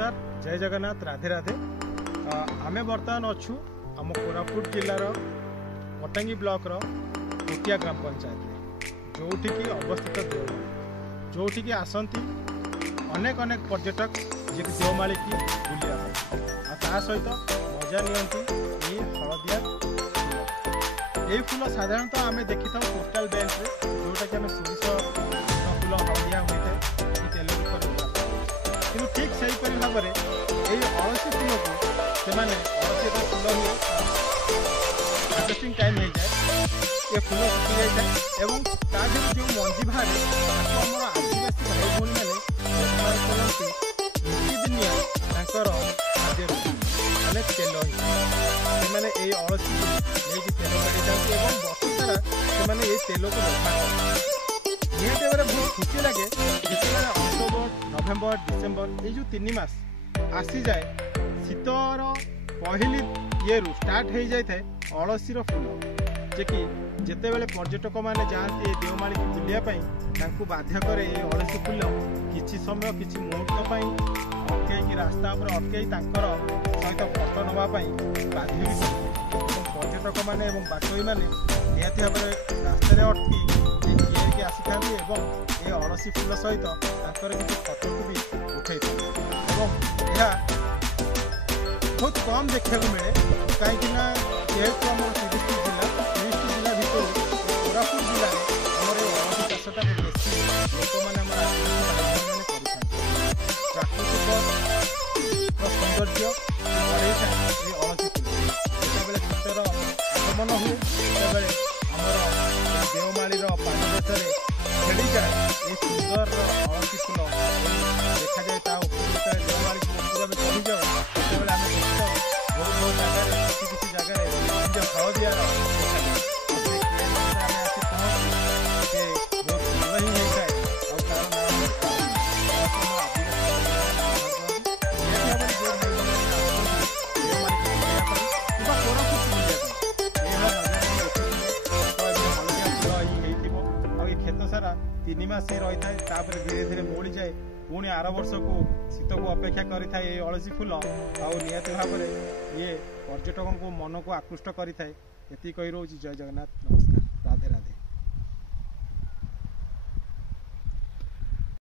नमस्कार जय जगन्नाथ राधे राधे। आम बर्तमान अच्छु आम कोरापुट जिलार पटांगी ब्लॉक कोटिया ग्राम पंचायत जोठिकी अवस्थित देवमाली जोठिकी आसती अनेक अनेक पर्यटक जे कि देवमाली की बुलिया ता सहित मजा नियंती हलदिया यही फूल साधारणतः आम देखी था कोस्टाल बेल्ट जोटा कि आम सोरिष फूल हलदिया होता है तेल कि ठीक से भाव में यही अड़सी फूल को से अड़सी फूल हुए हार्वेस्टिंग टाइम हो जाए ये फूल फुटी जाए और तादेह जो मंजी बाहर आम आदिवासी भाई भूँ मैंने व्यवहार करती नीतिदिनिया खाद्य मैंने तेल से यही अड़सी नहीं तेल काढ़ी था वर्ष सारा से तेल को व्यवहार निहत भाव में बहुत खुशी लगे जिते अक्टोबर नवेम्बर डिसेम्बर ये जो 3 मास आसी जाए शीतर पहली ये स्टार्ट हो जाए अड़सीर फूल जे कि जिते बड़े पर्यटक मैंने जाती देवमाली को बुलायापी बाध्य करे ये अड़सी फूल किसी समय किसी मुहूर्त अटकई रास्ता पर अटकई सहित फटो नापी बाध्य भी पर्यटक मैंने बाटोई मैंने निहत भाव में रास्तार अटकी आसी था ये अड़सी फूल सहित किसी फटो को भी उठे यह बहुत कम देखा मिले कहीं जेहेतु आम 30 जिला भितर कोरापुट जिले में आम अड़सी चाषटा बेसी लोक मैंने प्राकृतिक सौंदर्य बढ़े ये अड़सी फूल जिते शीतर आगमन हुए से आमर देवमाली पाददेश खेली जाए ये सुंदर अड़सी फूल देखा जाए देवमाली पूरा चढ़ी जाओ जो आम बहुत बहुत जगह किसी जगह हलदिया आसी पहुँचे बहुत भल ही होता है और खेत सारा 3 मास रही था धीरे धीरे मोड़ी जाए पुणी आर वर्ष को शीत को अपेक्षा करें ये अड़सी फूल निहत भाव में ये पर्यटकों को मन को आकृष्ट करें ये कही रोज जय जगन्नाथ।